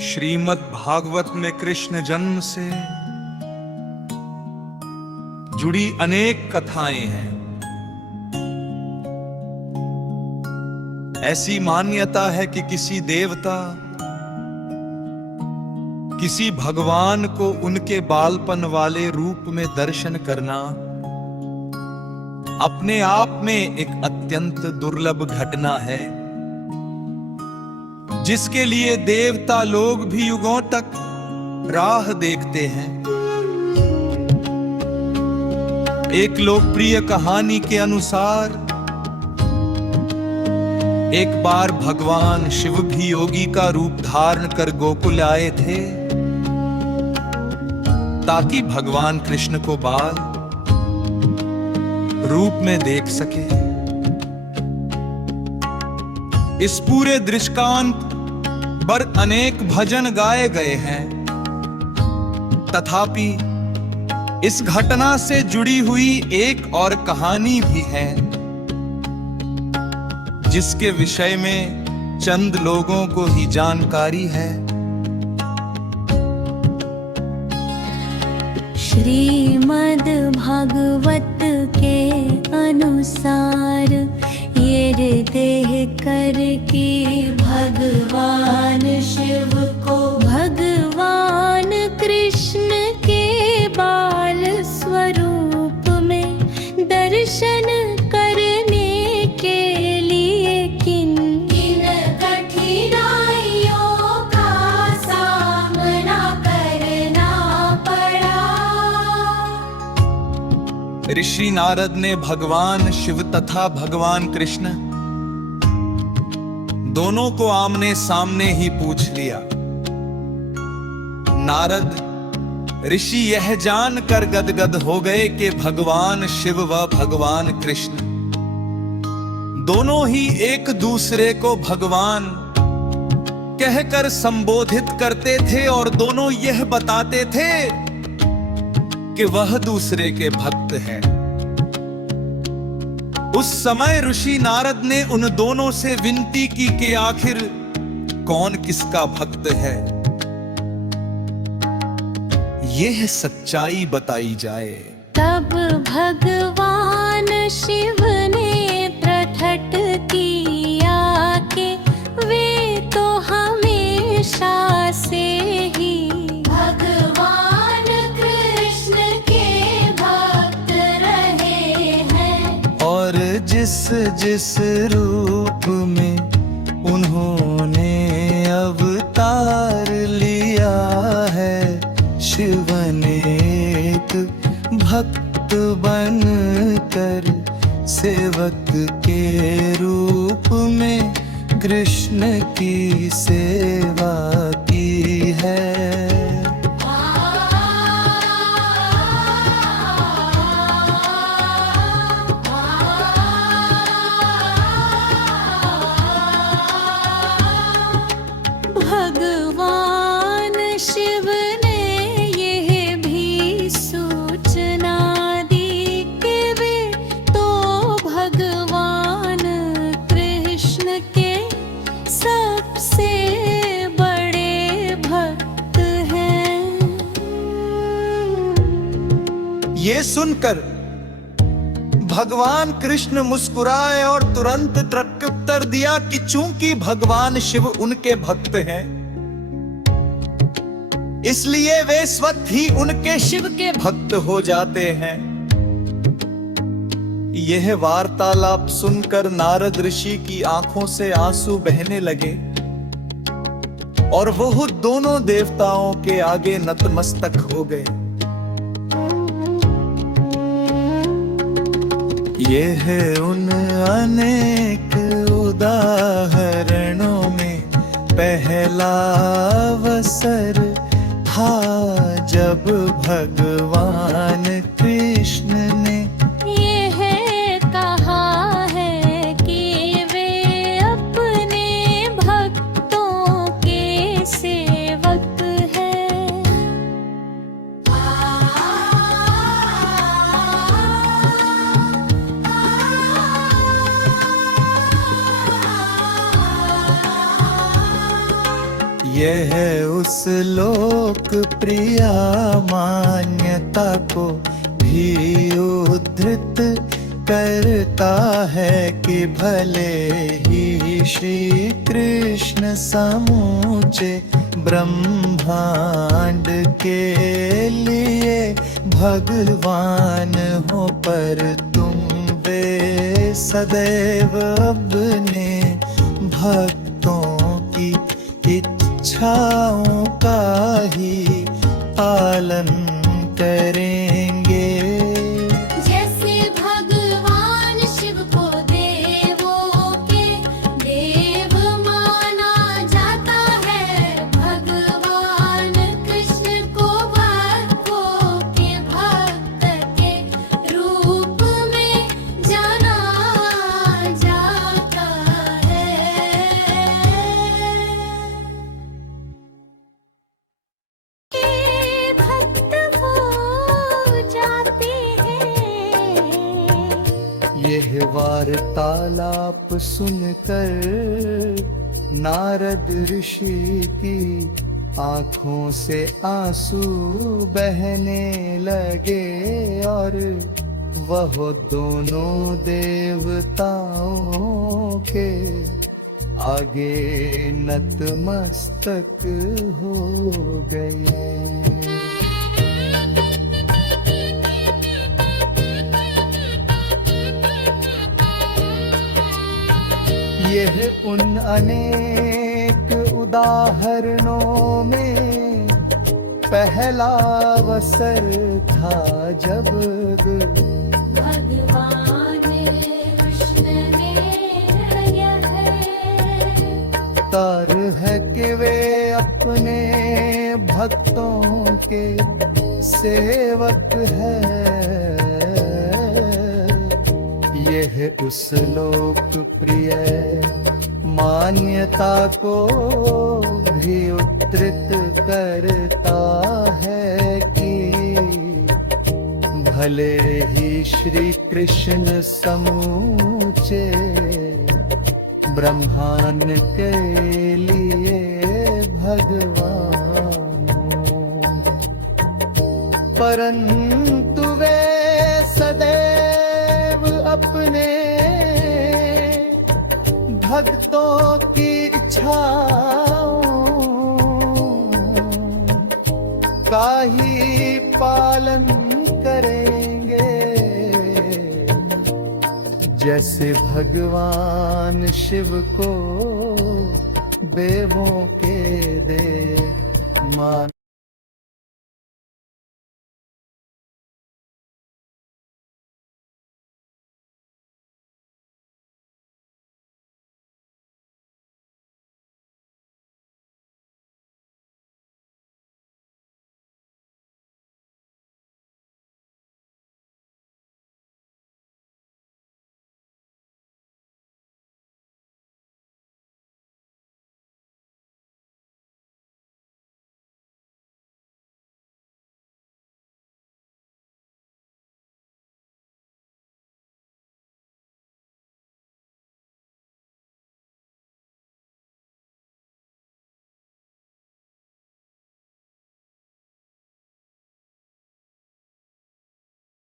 श्रीमद् भागवत में कृष्ण जन्म से जुड़ी अनेक कथाएं हैं। ऐसी मान्यता है कि किसी देवता किसी भगवान को उनके बालपन वाले रूप में दर्शन करना अपने आप में एक अत्यंत दुर्लभ घटना है, जिसके लिए देवता लोग भी युगों तक राह देखते हैं। एक लोकप्रिय कहानी के अनुसार एक बार भगवान शिव भी योगी का रूप धारण कर गोकुल आए थे, ताकि भगवान कृष्ण को बाल रूप में देख सके। इस पूरे दृष्टांत पर अनेक भजन गाए गए हैं, तथापि इस घटना से जुड़ी हुई एक और कहानी भी है, जिसके विषय में चंद लोगों को ही जानकारी है। श्रीमद् भागवत के अनुसार ये देह कर के भगवान शिव को भगवान कृष्ण के बाल स्वरूप में दर्शन करने के लिए किन किन कठिनाइयों का सामना करना पड़ा। ऋषि नारद ने भगवान शिव तथा भगवान कृष्ण दोनों को आमने सामने ही पूछ लिया। नारद ऋषि यह जानकर गदगद हो गए कि भगवान शिव व भगवान कृष्ण दोनों ही एक दूसरे को भगवान कहकर संबोधित करते थे और दोनों यह बताते थे कि वह दूसरे के भक्त हैं। उस समय ऋषि नारद ने उन दोनों से विनती की कि आखिर कौन किसका भक्त है, यह सच्चाई बताई जाए। तब भगवान शिव ने प्रकट किया कि वे तो हमेशा से ही भगवान कृष्ण के भक्त रहे हैं, और जिस जिस रूप में उन्होंने अवतार लिया है, शिव ने एक भक्त बनकर सेवक के रूप में कृष्ण की सेवा की है। भगवान शिव ने यह भी सूचना दी कि वे तो भगवान कृष्ण के सबसे बड़े भक्त हैं। ये सुनकर भगवान कृष्ण मुस्कुराए और तुरंत प्रत्युत्तर दिया कि चूंकि भगवान शिव उनके भक्त हैं, इसलिए वे स्वतः ही उनके शिव के भक्त हो जाते हैं। यह वार्तालाप सुनकर नारद ऋषि की आंखों से आंसू बहने लगे और वो दोनों देवताओं के आगे नतमस्तक हो गए। ये है उन अनेक उदाहरणों में पहला अवसर था, जब भगवान कृष्ण ने यह कहा है कि वे अपने भक्तों के सेवक हैं। यह उस लोक प्रिया मान्यता को भी उद्धृत करता है कि भले ही श्री कृष्ण समूचे ब्रह्मांड के लिए भगवान हो, पर तुम वे सदैव अपने भक्तों की इच्छाओं का ही पालन करेंगे। जैसे भगवान शिव को देवों के देव माना जाता है, भगवान कृष्ण को भक्तों के भक्त के रूप में जाना जाता है। भक्त हो जाते हैं। यह वार्तालाप सुनकर नारद ऋषि की आंखों से आंसू बहने लगे और वह दोनों देवताओं के आगे नतमस्तक हो गए। यह उन अनेक उदाहरणों में पहला अवसर था जब भगवान कृष्ण ने यह तार है कि वे अपने भक्तों के सेवक हैं। यह उस लोकप्रिय मान्यता को भी उद्धृत करता है कि भले ही श्री कृष्ण समूचे ब्रह्मांड के लिए भगवान, परंतु वे सदैव अपने भक्तों की इच्छाओं का ही पालन करेंगे। जैसे भगवान शिव को देवों के देव मान